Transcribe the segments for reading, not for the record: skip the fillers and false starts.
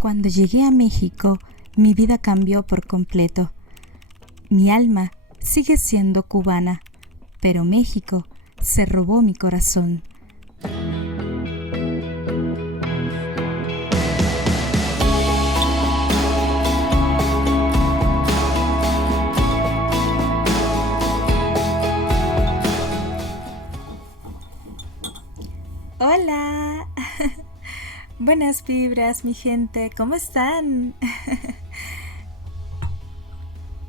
Cuando llegué a México, mi vida cambió por completo. Mi alma sigue siendo cubana, pero México se robó mi corazón. Hola, buenas vibras mi gente, ¿cómo están?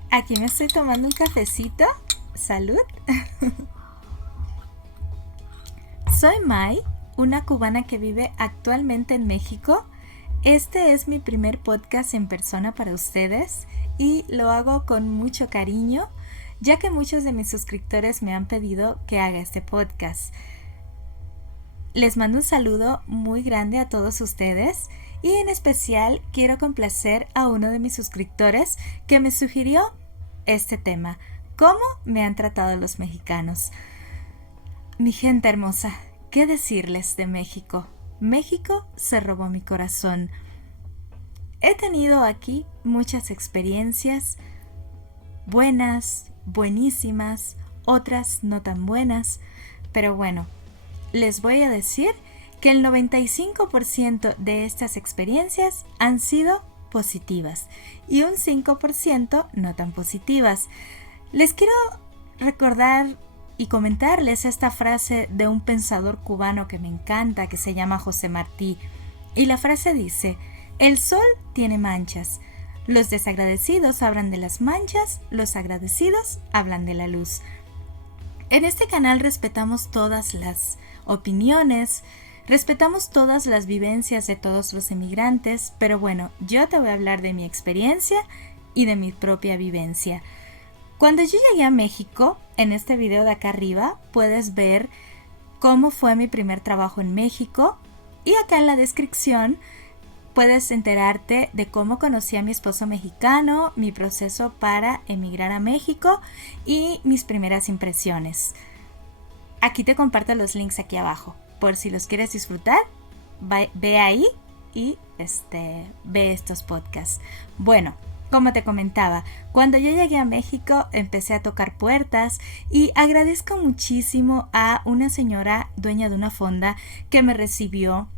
Aquí me estoy tomando un cafecito, salud. Soy Mai, una cubana que vive actualmente en México. Este es mi primer podcast en persona para ustedes y lo hago con mucho cariño, ya que muchos de mis suscriptores me han pedido que haga este podcast. Les mando un saludo muy grande a todos ustedes y en especial quiero complacer a uno de mis suscriptores que me sugirió este tema: ¿cómo me han tratado los mexicanos? Mi gente hermosa, ¿qué decirles de México? México se robó mi corazón. He tenido aquí muchas experiencias, buenas, buenísimas, otras no tan buenas, pero bueno, les voy a decir que el 95% de estas experiencias han sido positivas y un 5% no tan positivas. Les quiero recordar y comentarles esta frase de un pensador cubano que me encanta, que se llama José Martí. Y la frase dice: el sol tiene manchas. Los desagradecidos hablan de las manchas, los agradecidos hablan de la luz. En este canal respetamos todas las opiniones, respetamos todas las vivencias de todos los emigrantes, pero bueno, yo te voy a hablar de mi experiencia y de mi propia vivencia. Cuando yo llegué a México, en este video de acá arriba, puedes ver cómo fue mi primer trabajo en México y acá en la descripción puedes enterarte de cómo conocí a mi esposo mexicano, mi proceso para emigrar a México y mis primeras impresiones. Aquí te comparto los links aquí abajo, por si los quieres disfrutar, ve ahí y ve estos podcasts. Bueno, como te comentaba, cuando yo llegué a México empecé a tocar puertas y agradezco muchísimo a una señora dueña de una fonda que me recibió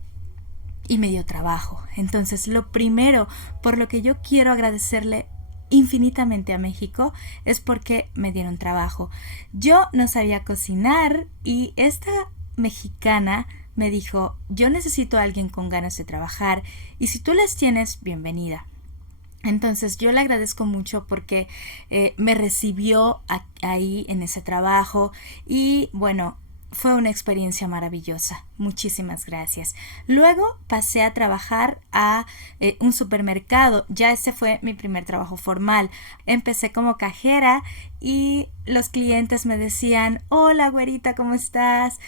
y me dio trabajo. Entonces, lo primero por lo que yo quiero agradecerle infinitamente a México es porque me dieron trabajo. Yo no sabía cocinar y esta mexicana me dijo: yo necesito a alguien con ganas de trabajar y si tú las tienes, bienvenida. Entonces yo le agradezco mucho porque me recibió ahí en ese trabajo y bueno, fue una experiencia maravillosa. Muchísimas gracias. Luego pasé a trabajar a un supermercado. Ya ese fue mi primer trabajo formal. Empecé como cajera y los clientes me decían: hola güerita, ¿cómo estás?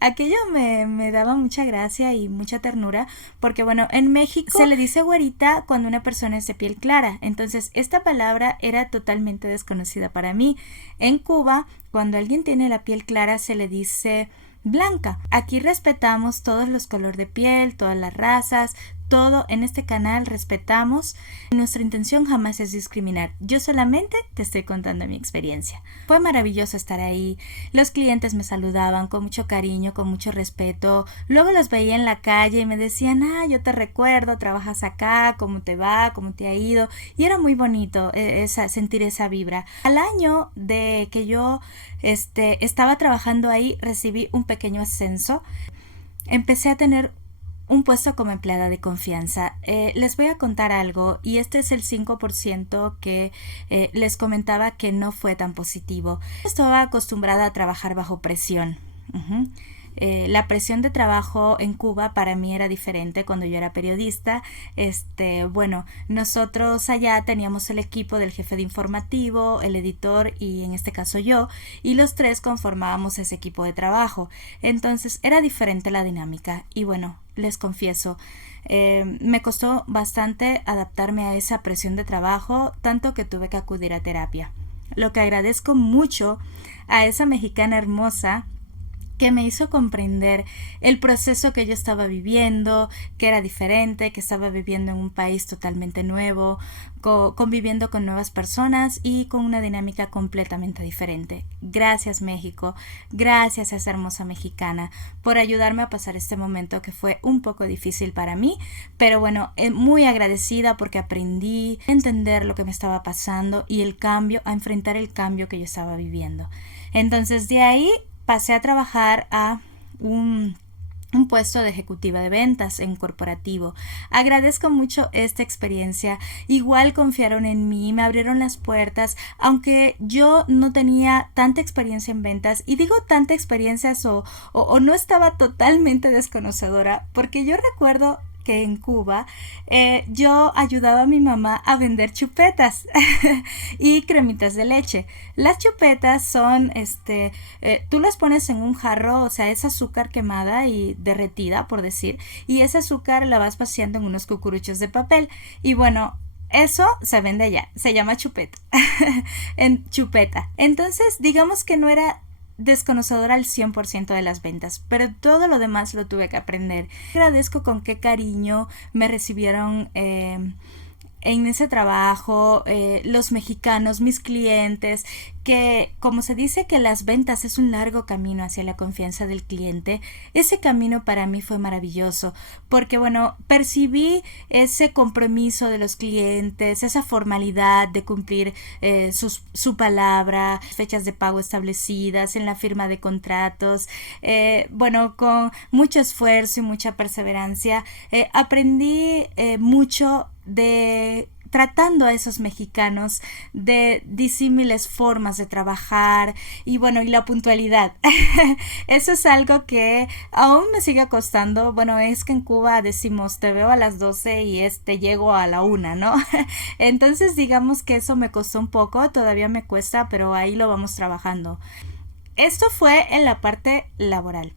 Aquello me daba mucha gracia y mucha ternura porque bueno, en México se le dice güerita cuando una persona es de piel clara. Entonces esta palabra era totalmente desconocida para mí. En Cuba, cuando alguien tiene la piel clara se le dice blanca. Aquí respetamos todos los colores de piel, todas las razas, todo en este canal respetamos. Nuestra intención jamás es discriminar. Yo solamente te estoy contando mi experiencia. Fue maravilloso estar ahí. Los clientes me saludaban con mucho cariño, con mucho respeto. Luego los veía en la calle y me decían: yo te recuerdo, trabajas acá, ¿cómo te va? ¿Cómo te ha ido? Y era muy bonito sentir esa vibra. Al año de que yo estaba trabajando ahí, recibí un pequeño ascenso. Empecé a tener un puesto como empleada de confianza. Les voy a contar algo y este es el 5% que les comentaba que no fue tan positivo. Estaba acostumbrada a trabajar bajo presión. La presión de trabajo en Cuba para mí era diferente cuando yo era periodista. Bueno, nosotros allá teníamos el equipo del jefe de informativo, el editor y en este caso yo, y los tres conformábamos ese equipo de trabajo. Entonces era diferente la dinámica y bueno, les confieso, me costó bastante adaptarme a esa presión de trabajo, tanto que tuve que acudir a terapia. Lo que agradezco mucho a esa mexicana hermosa que me hizo comprender el proceso que yo estaba viviendo, que era diferente, que estaba viviendo en un país totalmente nuevo, conviviendo con nuevas personas y con una dinámica completamente diferente. Gracias México, gracias a esa hermosa mexicana por ayudarme a pasar este momento que fue un poco difícil para mí, pero bueno, muy agradecida porque aprendí a entender lo que me estaba pasando y el cambio, a enfrentar el cambio que yo estaba viviendo. Entonces de ahí pasé a trabajar a un puesto de ejecutiva de ventas en corporativo. Agradezco mucho esta experiencia. Igual confiaron en mí, me abrieron las puertas, aunque yo no tenía tanta experiencia en ventas, y digo tanta experiencia o no estaba totalmente desconocedora, porque yo recuerdo que en Cuba yo ayudaba a mi mamá a vender chupetas y cremitas de leche. Las chupetas son, tú las pones en un jarro, o sea, es azúcar quemada y derretida, por decir, y ese azúcar la vas vaciando en unos cucuruchos de papel. Y bueno, eso se vende allá, se llama chupeta. En chupeta. Entonces, digamos que no era desconocedora al 100% de las ventas, pero todo lo demás lo tuve que aprender. Agradezco con qué cariño me recibieron en ese trabajo, los mexicanos, mis clientes, que como se dice que las ventas es un largo camino hacia la confianza del cliente, ese camino para mí fue maravilloso, porque bueno, percibí ese compromiso de los clientes, esa formalidad de cumplir su palabra, fechas de pago establecidas en la firma de contratos, bueno, con mucho esfuerzo y mucha perseverancia, aprendí mucho de tratando a esos mexicanos de disímiles formas de trabajar y bueno, y la puntualidad. Eso es algo que aún me sigue costando. Bueno, es que en Cuba decimos te veo a las 12 y te llego a la 1, ¿no? Entonces digamos que eso me costó un poco, todavía me cuesta, pero ahí lo vamos trabajando. Esto fue en la parte laboral.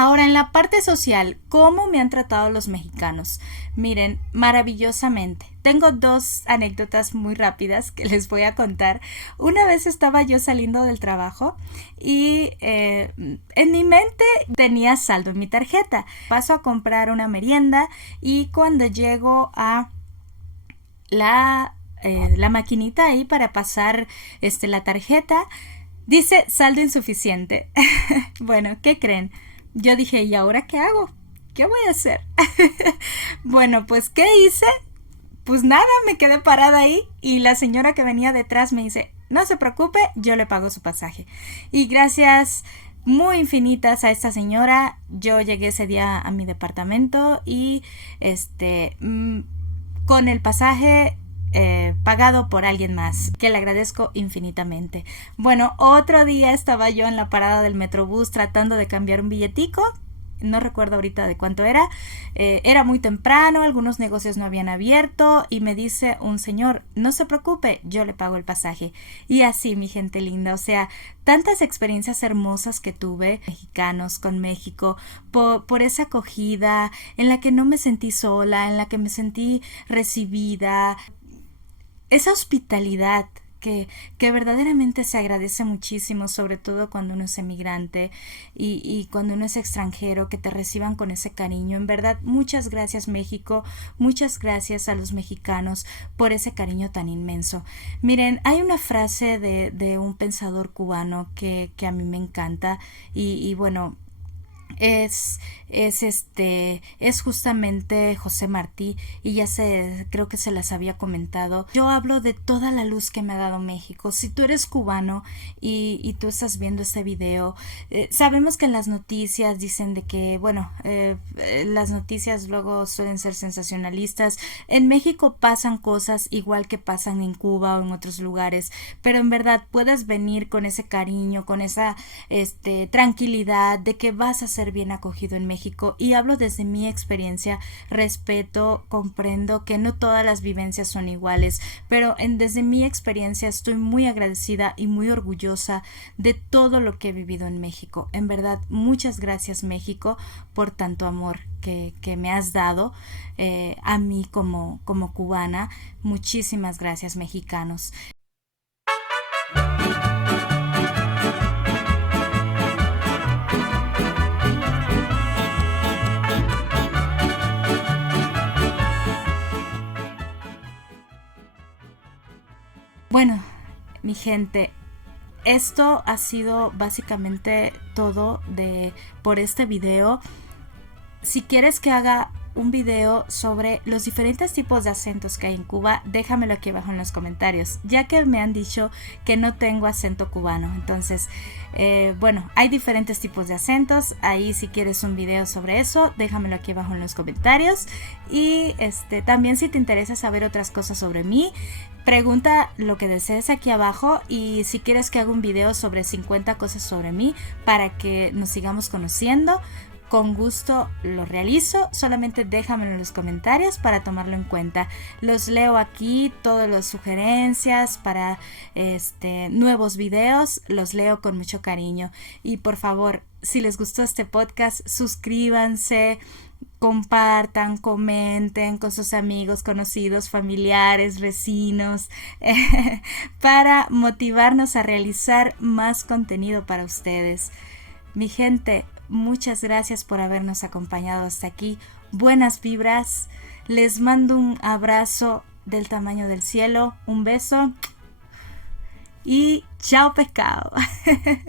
Ahora, en la parte social, ¿cómo me han tratado los mexicanos? Miren, maravillosamente. Tengo dos anécdotas muy rápidas que les voy a contar. Una vez estaba yo saliendo del trabajo y en mi mente tenía saldo en mi tarjeta. Paso a comprar una merienda y cuando llego a la maquinita ahí para pasar la tarjeta, dice saldo insuficiente. Bueno, ¿qué creen? Yo dije, ¿y ahora qué hago? ¿Qué voy a hacer? Bueno, pues ¿qué hice? Pues nada, me quedé parada ahí y la señora que venía detrás me dice, no se preocupe, yo le pago su pasaje. Y gracias muy infinitas a esta señora, yo llegué ese día a mi departamento y con el pasaje pagado por alguien más, que le agradezco infinitamente. Bueno, otro día estaba yo en la parada del Metrobús tratando de cambiar un billetico, no recuerdo ahorita de cuánto era, era muy temprano, algunos negocios no habían abierto y me dice un señor, no se preocupe, yo le pago el pasaje. Y así, mi gente linda, o sea, tantas experiencias hermosas que tuve, mexicanos con México, por esa acogida en la que no me sentí sola, en la que me sentí recibida, esa hospitalidad que verdaderamente se agradece muchísimo, sobre todo cuando uno es emigrante y cuando uno es extranjero, que te reciban con ese cariño. En verdad, muchas gracias México, muchas gracias a los mexicanos por ese cariño tan inmenso. Miren, hay una frase de un pensador cubano que a mí me encanta y bueno, es justamente José Martí y creo que se las había comentado. Yo hablo de toda la luz que me ha dado México. Si tú eres cubano y tú estás viendo este video, sabemos que en las noticias dicen de que, bueno, las noticias luego suelen ser sensacionalistas. En México pasan cosas igual que pasan en Cuba o en otros lugares, pero en verdad puedes venir con ese cariño, con esa tranquilidad de que vas a ser bien acogido en México. Y hablo desde mi experiencia, respeto, comprendo que no todas las vivencias son iguales, pero desde mi experiencia estoy muy agradecida y muy orgullosa de todo lo que he vivido en México. En verdad, muchas gracias México por tanto amor que me has dado a mí como cubana. Muchísimas gracias mexicanos. bueno, mi gente, esto ha sido básicamente todo por este video. Si quieres que haga un video sobre los diferentes tipos de acentos que hay en Cuba, déjamelo aquí abajo en los comentarios, ya que me han dicho que no tengo acento cubano. Entonces, bueno, hay diferentes tipos de acentos. Ahí si quieres un video sobre eso, déjamelo aquí abajo en los comentarios. Y también si te interesa saber otras cosas sobre mí, pregunta lo que desees aquí abajo, y si quieres que haga un video sobre 50 cosas sobre mí para que nos sigamos conociendo, con gusto lo realizo. Solamente déjamelo en los comentarios para tomarlo en cuenta. Los leo aquí, todas las sugerencias para nuevos videos, los leo con mucho cariño. Y por favor, si les gustó este podcast, suscríbanse, compartan, comenten con sus amigos, conocidos, familiares, vecinos, para motivarnos a realizar más contenido para ustedes. Mi gente, muchas gracias por habernos acompañado hasta aquí. Buenas vibras. Les mando un abrazo del tamaño del cielo. Un beso. Y chao pescado.